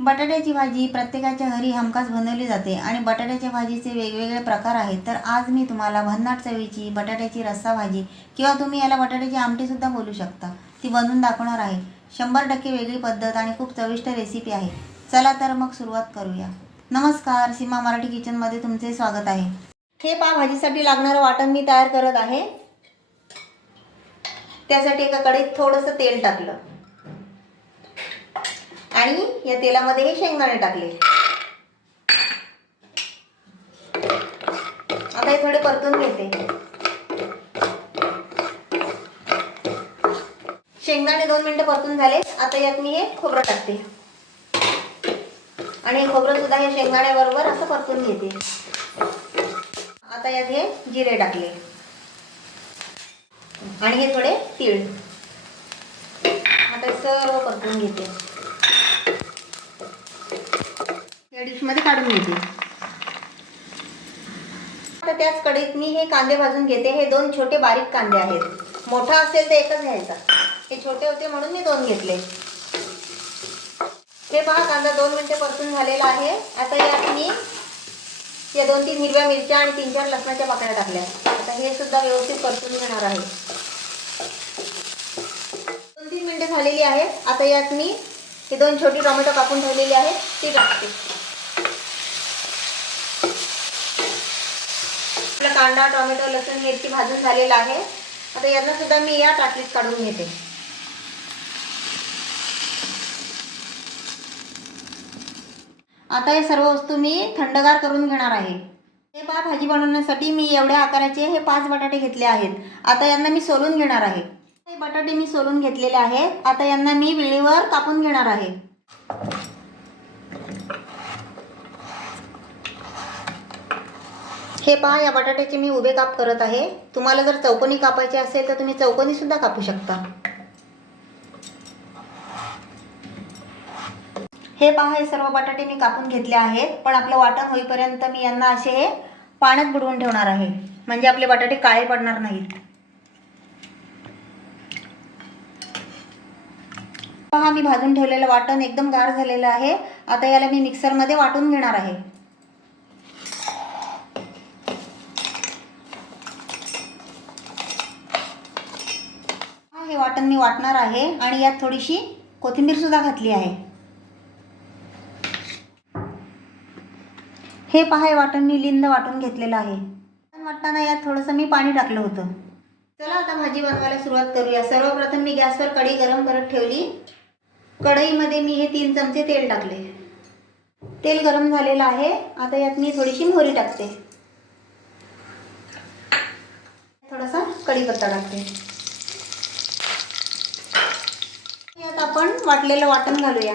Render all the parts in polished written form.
बटाट्याची भाजी प्रत्येकाच्या घरी हमखास बनवली जाते आणि बटाट्याच्या भाजीचे वेगवेगळे प्रकार आहेत. तर आज मी तुम्हाला भन्नाट चवीची बटाट्याची रस्सा भाजी किंवा तुम्ही याला बटाट्याची आमटीसुद्धा बोलू शकता ती बनवून दाखवणार आहे. 100% वेगळी पद्धत आणि खूप चविष्ट रेसिपी आहे. चला तर मग सुरुवात करूया. नमस्कार, सीमा मराठी किचनमध्ये तुमचे स्वागत आहे. हे भाजीसाठी लागणारं वाटण मी तयार करत आहे. त्यासाठी एका कढईत थोडंसं तेल टाकलं आणि या तेलामध्ये हे शेंगदाणे टाकले. आता हे थोडे परतून घेते. शेंगदाणे 2 मिनिटं परतून झाले. आता यात मी हे खोबरं टाकते आणि हे खोबरं सुद्धा हे शेंगदाण्याबरोबर असं परतून घेते. आता यात हे जिरे टाकले आणि हे थोडे तीळ. आता सर्व परतून घेते. या डिशमध्ये काढून घेते. आता त्याच कढईत मी हे कांदे भाजून घेते. हे 2 छोटे बारीक कांदे आहेत. मोठा असेल तर एकच घ्यायचा. हे छोटे होते म्हणून मी 2 घेतले. हे पहा, कांदा 2 मिनिटे परतून झालेला आहे. आता यात मी या 2-3 हिरव्या मिरच्या आणि 3-4 लसणाच्या पाकळ्या टाकल्या. आता हे सुद्धा व्यवस्थित परतून घेणार आहे. 2-3 मिनिटे झालेली आहेत. आता यात मी हे 2 छोटी टोमॅटो कापून ठेवलेली आहेत ती टाकते. आपला कांदा, टोमॅटो, लसूण, मिरची भाजून झालेला आहे. आता यांना सुद्धा मी या ताटलीत काढून घेते. आता हे सर्व वस्तू मी थंडगार करून घेणार आहे. हे पहा, भाजी बनवण्यासाठी मी एवढ्या आकाराचे हे 5 बटाटे घेतले आहेत. आता यांना मी सोलून घेणार आहे. हे बटाटे मी सोलून घेतलेले आहेत. आता यांना मी विळीवर कापून घेणार आहे. हे पहा, या बटाट्याचे मी उभे काप करत आहे. तुम्हाला जर चौकोनी कापायचे असेल तर तुम्ही चौकोनी सुद्धा कापू शकता. हे पहा, हे सर्व बटाटे मी कापून घेतले आहेत. पण आपलं वाटण होईपर्यंत मी यांना असे हे पाण्यात बुडवून ठेवणार आहे, म्हणजे आपले बटाटे काळे पडणार नाहीत. पहा, मी भाजून ठेवलेलं वाटण एकदम गार झालेलं आहे. आता याला मी मिक्सरमध्ये वाटून घेणार आहे. हे वाटण मी वाटणार आहे आणि यात थोडीशी कोथिंबीर सुद्धा घातली आहे. हे पहा, हे वाटण मी लिंद वाटून घेतलेलं आहे. वाटताना यात थोडंसं मी पाणी टाकलं होतं. चला आता भाजी बनवायला सुरुवात करूया. सर्वप्रथम मी गॅसवर कढई गरम करत ठेवली. कढईमध्ये मी हे 3 चमचे तेल टाकले. तेल गरम झालेलं आहे. आता यात मी थोडीशी मोहरी टाकते. थोडासा कढीपत्ता टाकते. यात आपण वाटलेलं वाटण घालूया.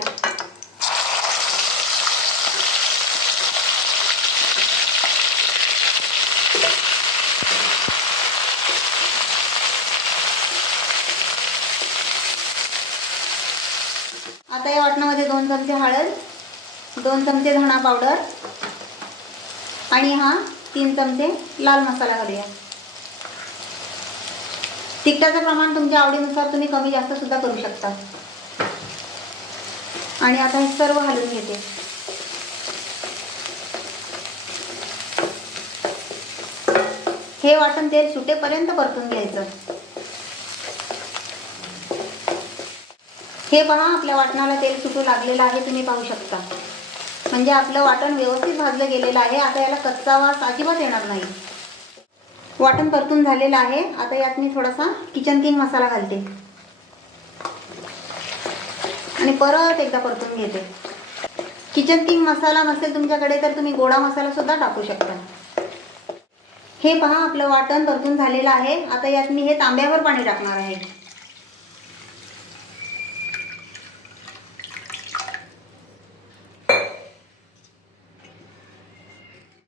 आता या वाटणामध्ये 2 चमचे हळद, 2 चमचे धणा पावडर आणि 3 चमचे लाल मसाला घालूया. तिखटाचं प्रमाण तुमच्या आवडीनुसार तुम्ही कमी जास्त सुद्धा करू शकता. आणि आता हे सर्व घालून घेते. हे वाटण तेल सुटेपर्यंत परतून घ्यायचं. हे पहा, आपल्या वाटणाला तेल सुटू लागलेलं आहे. तुम्ही पाहू शकता. म्हणजे आपलं वाटण व्यवस्थित भाजलं गेलेलं आहे. आता याला कच्चा वास अजिबात येणार नाही. वाटण परतून झालेलं आहे. आता यात मी थोडासा किचन किंग मसाला घालते आणि परत एकदा परतून घेते. किचन किंग मसाला नसेल तुमच्याकडे तर तुम्ही गोडा मसाला सुद्धा टाकू शकता. हे पहा, आपलं वाटण परतून झालेलं आहे. आता यात मी हे तांब्यावर पाणी टाकणार आहे.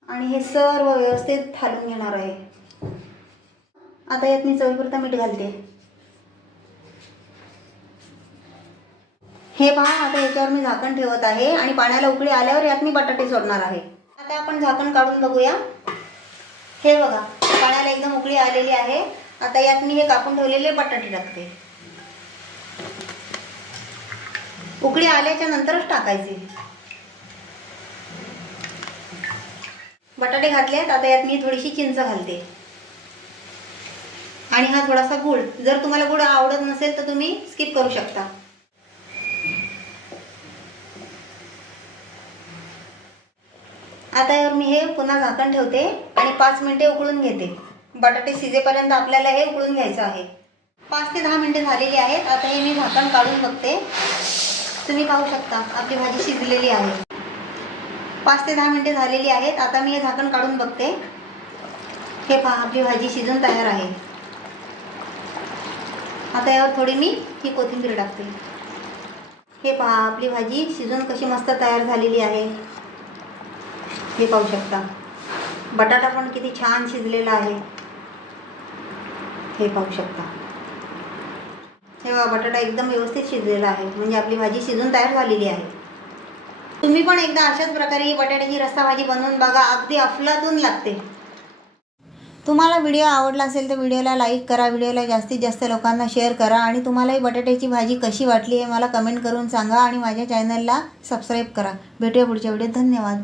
आणि हे सर्व व्यवस्थित हलवून घेणार आहे. आता यात मी चवीपुरतं मीठ घालते. हे पहा, आता याच्यावर मी झाकण ठेवत आहे आणि पाण्याला उकळी आल्यावर यात मी बटाटे सोडणार आहे. आता आपण झाकण काढून बघूया. हे बघा, पाण्याला एकदम उकळी आलेली आहे. आता यात मी हे कापून ठेवलेले बटाटे टाकते. उकळी आल्याच्या नंतरच टाकायचे. बटाटे घातलेत. आता यात मी थोडीशी चिंच घालते आणि हा थोडासा गूळ. जर तुम्हाला गूळ आवडत नसेल तर तुम्ही स्किप करू शकता. आता यावर मी हे पुन्हा झाकण ठेवते आणि 5 मिनिटे उकळून घेते. बटाटे शिजेपर्यंत आपल्याला हे उकळून घ्यायचं आहे. 5 ते 10 मिनिटे झालेली आहेत. आता हे मी झाकण काढून बघते. तुम्ही पाहू शकता आपली भाजी शिजलेली आहे. 5 ते 10 मिनिटे झालेली आहेत. आता मी हे झाकण काढून बघते. हे पहा आपली भाजी शिजून तयार आहे. आता यावर थोडी मी ही कोथिंबीर टाकते. हे पहा आपली भाजी शिजून कशी मस्त तयार झालेली आहे. हे पाहू शकता. बटाटा पण किती छान शिजलेला आहे. हे पाहू शकता. हे बघा बटाटा एकदम व्यवस्थित शिजलेला आहे. म्हणजे आपली भाजी शिजून तयार झालेली आहे. तुम्ही पण एकदा अशाच प्रकारे ही बटाट्याची रस्सा भाजी बनवून बघा. अगदी अफलातून लागते. तुम्हाला व्हिडिओ आवडला असेल तर व्हिडिओला लाईक करा. व्हिडिओला जास्तीत जास्त लोकांना शेअर करा. आणि तुम्हाला ही बटाट्याची भाजी कशी वाटली हे मला कमेंट करून सांगा. आणि माझ्या चॅनलला सबस्क्राईब करा. भेटूया पुढच्या व्हिडिओत. धन्यवाद.